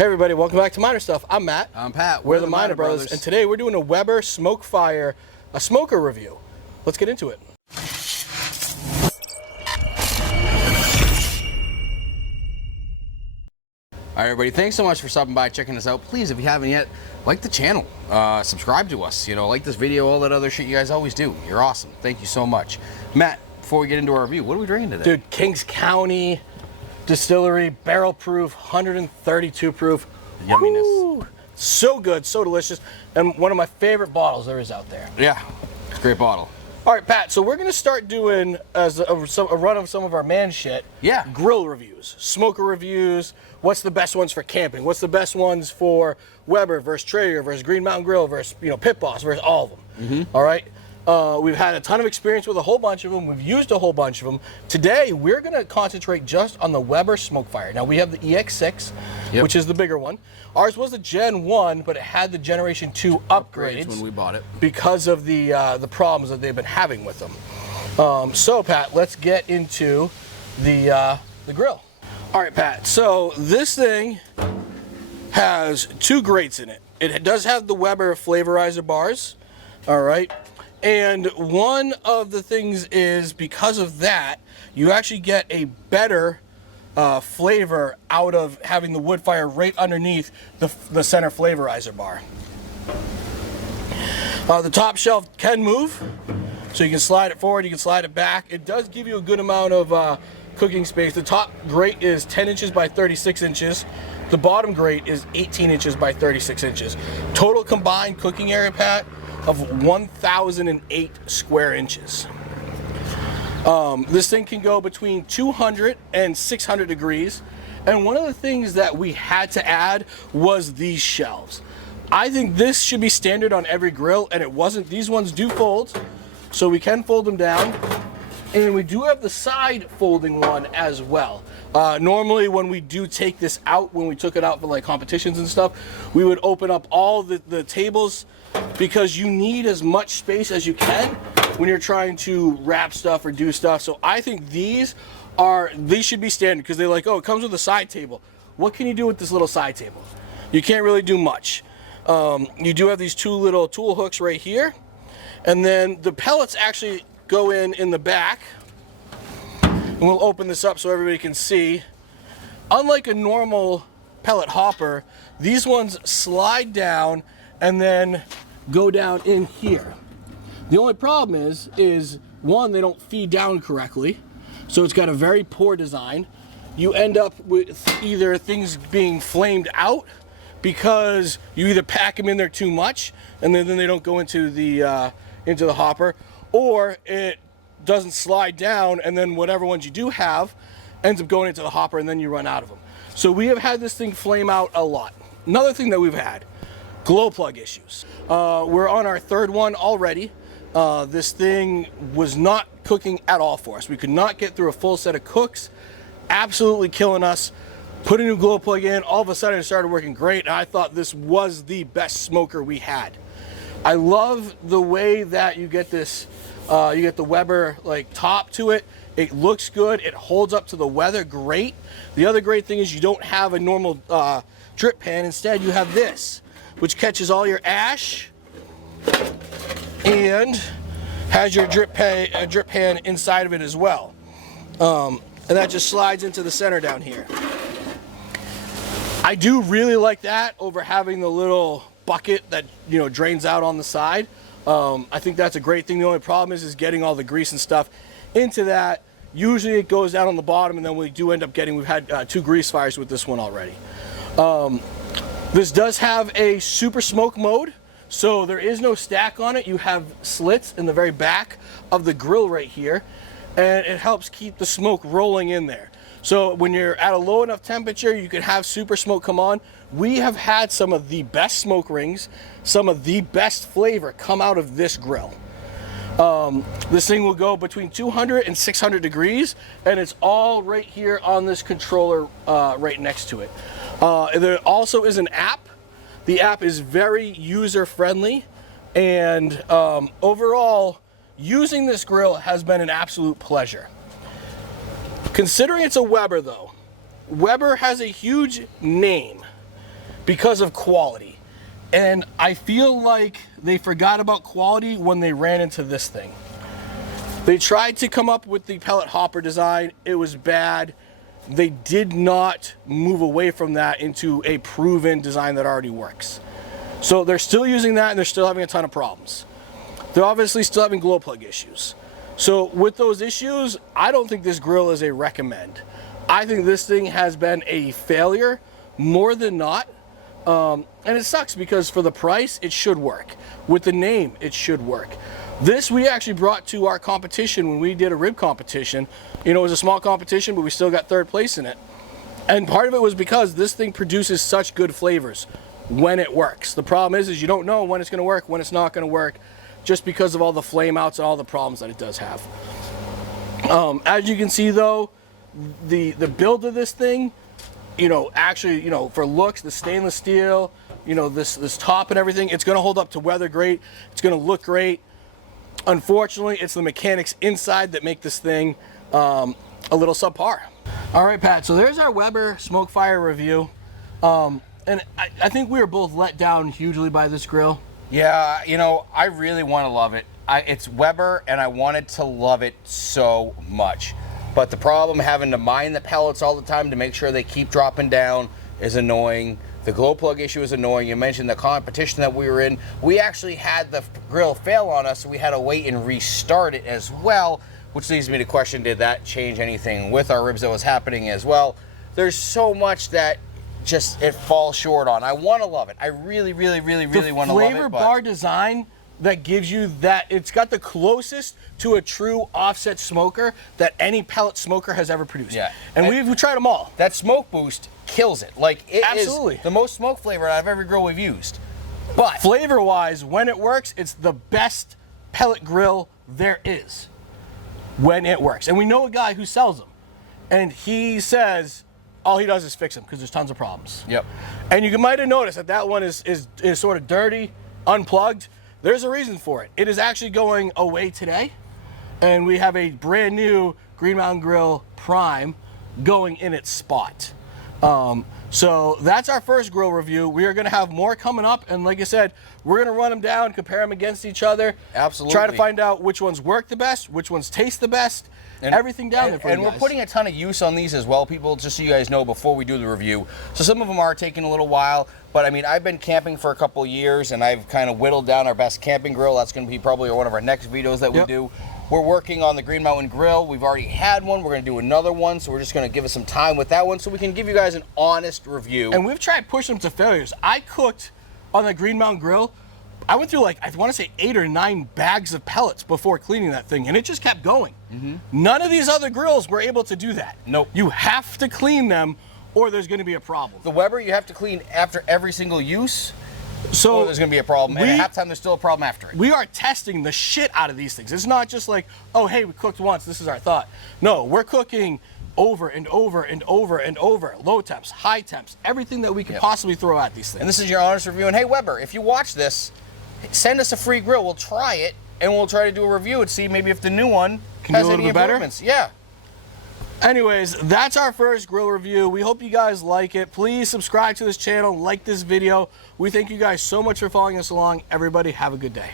Hey everybody, welcome back to Miner Stuff. I'm Matt. I'm Pat. We're the Miner Brothers. And today we're doing a Weber Smokefire, a smoker review. Let's get into it. All right, everybody, thanks so much for stopping by, checking us out. Please, if you haven't yet, like the channel, subscribe to us, like this video, all that other shit you guys always do. You're awesome. Thank you so much. Matt, before we get into our review, what are we drinking today? Dude, Kings County Distillery, barrel proof, 132 proof. Yumminess. Woo! So good, so delicious, and one of my favorite bottles there is out there. Yeah, it's a great bottle. All right, Pat, so we're going to start doing as a run of some of our man shit. Yeah. Grill reviews, smoker reviews. What's the best ones for camping? What's the best ones for Weber versus Traeger versus Green Mountain Grill versus Pit Boss versus all of them. All right. We've had a ton of experience with a whole bunch of them. We've used a whole bunch of them. Today, we're going to concentrate just on the Weber Smokefire. Now, we have the EX6, which is the bigger one. Ours was the Gen 1, but it had the Generation 2 upgrades when we bought it because of the problems that they've been having with them. So, Pat, let's get into the grill. All right, Pat. So this thing has two grates in it. It does have the Weber flavorizer bars. All right. And one of the things is because of that, you actually get a better flavor out of having the wood fire right underneath the center flavorizer bar. The top shelf can move, so you can slide it forward, you can slide it back. It does give you a good amount of cooking space. The top grate is 10 inches by 36 inches. The bottom grate is 18 inches by 36 inches. Total combined cooking area, Pat, of 1,008 square inches. This thing can go between 200 and 600 degrees. And one of the things that we had to add was these shelves. I think this should be standard on every grill, and it wasn't. These ones do fold, so we can fold them down. And we do have the side folding one as well. Normally when we do take this out, when we took it out for like competitions and stuff, we would open up all the tables because you need as much space as you can when you're trying to wrap stuff or do stuff. So I think these should be standard because they're like, oh, it comes with a side table. What can you do with this little side table? You can't really do much. You do have these two little tool hooks right here. And then the pellets actually go in the back, and we'll open this up so everybody can see. Unlike a normal pellet hopper, these ones slide down and then go down in here. The only problem is one, they don't feed down correctly, so it's got a very poor design. You end up with either things being flamed out because you either pack them in there too much and then they don't go into the hopper, or it doesn't slide down and then whatever ones you do have ends up going into the hopper and then you run out of them. So we have had this thing flame out a lot. Another thing that we've had, glow plug issues. We're on our third one already. This thing was not cooking at all for us. We could not get through a full set of cooks, absolutely killing us. Put a new glow plug in, all of a sudden it started working great, and I thought this was the best smoker we had. I love the way that you get this, you get the Weber like top to it. It looks good. It holds up to the weather great. The other great thing is you don't have a normal drip pan. Instead, you have this, which catches all your ash and has your drip pan inside of it as well. And that just slides into the center down here. I do really like that over having the little bucket that drains out on the side. I think that's a great thing. The only problem is getting all the grease and stuff into that. Usually it goes down on the bottom, and then we do end up we've had 2 grease fires with this one already. This does have a super smoke mode, so there is no stack on it. You have slits in the very back of the grill right here, and it helps keep the smoke rolling in there. So when you're at a low enough temperature, you can have super smoke come on. We have had some of the best smoke rings, some of the best flavor come out of this grill. This thing will go between 200 and 600 degrees, and it's all right here on this controller right next to it. There also is an app. The app is very user-friendly, and overall, using this grill has been an absolute pleasure. Considering it's a Weber though, Weber has a huge name. because of quality. And I feel like they forgot about quality when they ran into this thing. They tried to come up with the pellet hopper design. It was bad. They did not move away from that into a proven design that already works. So they're still using that and they're still having a ton of problems. They're obviously still having glow plug issues. So with those issues, I don't think this grill is a recommend. I think this thing has been a failure more than not. And it sucks because for the price, it should work. With the name, it should work. This we actually brought to our competition when we did a rib competition. You know, it was a small competition, but we still got 3rd place in it. And part of it was because this thing produces such good flavors when it works. The problem is you don't know when it's going to work, when it's not going to work, just because of all the flame outs and all the problems that it does have. As you can see though, the build of this thing, you know, actually, you know, for looks, the stainless steel, you know, this top and everything, it's going to hold up to weather great. It's going to look great. Unfortunately, it's the mechanics inside that make this thing a little subpar. All right, Pat, so there's our Weber Smokefire review. And I think we were both let down hugely by this grill. Yeah, you know, I really want to love it. It's Weber, and I wanted to love it so much. But the problem, having to mine the pellets all the time to make sure they keep dropping down, is annoying. The glow plug issue is annoying. You mentioned the competition that we were in. We actually had the grill fail on us, so we had to wait and restart it as well, which leads me to question, did that change anything with our ribs that was happening as well? There's so much that just it falls short on. I want to love it. I really, really, really, really want to love it. The flavor bar design that gives you that, it's got the closest to a true offset smoker that any pellet smoker has ever produced. Yeah. And we've tried them all. That smoke boost kills it. Like, it Absolutely. is the most smoke flavor out of every grill we've used. But flavor-wise, when it works, it's the best pellet grill there is when it works. And we know a guy who sells them. And he says all he does is fix them because there's tons of problems. Yep. And you might have noticed that that one is sort of dirty, unplugged. There's a reason for it. It is actually going away today. And we have a brand new Green Mountain Grill Prime going in its spot. So that's our first grill review. We are going to have more coming up, and like I said, we're going to run them down, compare them against each other. Absolutely. Try to find out which ones work the best, which ones taste the best, and everything down there for you guys. And we're putting a ton of use on these as well, people, just so you guys know before we do the review. So some of them are taking a little while, but I mean, I've been camping for a couple of years, and I've kind of whittled down our best camping grill. That's going to be probably one of our next videos that we do. We're working on the Green Mountain Grill. We've already had one. We're going to do another one, so we're just going to give us some time with that one so we can give you guys an honest review. And we've tried pushing them to failures. I cooked on the Green Mountain Grill. I went through, like, I want to say 8 or 9 bags of pellets before cleaning that thing, and it just kept going. None of these other grills were able to do that. Nope. You have to clean them, or there's going to be a problem. The Weber, you have to clean after every single use. So there's going to be a problem, and at halftime there's still a problem after it. We are testing the shit out of these things. It's not just like, oh, hey, we cooked once, this is our thought. No, we're cooking over and over and over and over. Low temps, high temps, everything that we could possibly throw at these things. And this is your honest review. And hey, Weber, if you watch this, send us a free grill. We'll try it, and we'll try to do a review and see maybe if the new one has any improvements. Yeah. Anyways, that's our first grill review. We hope you guys like it. Please subscribe to this channel, like this video. We thank you guys so much for following us along. Everybody, have a good day.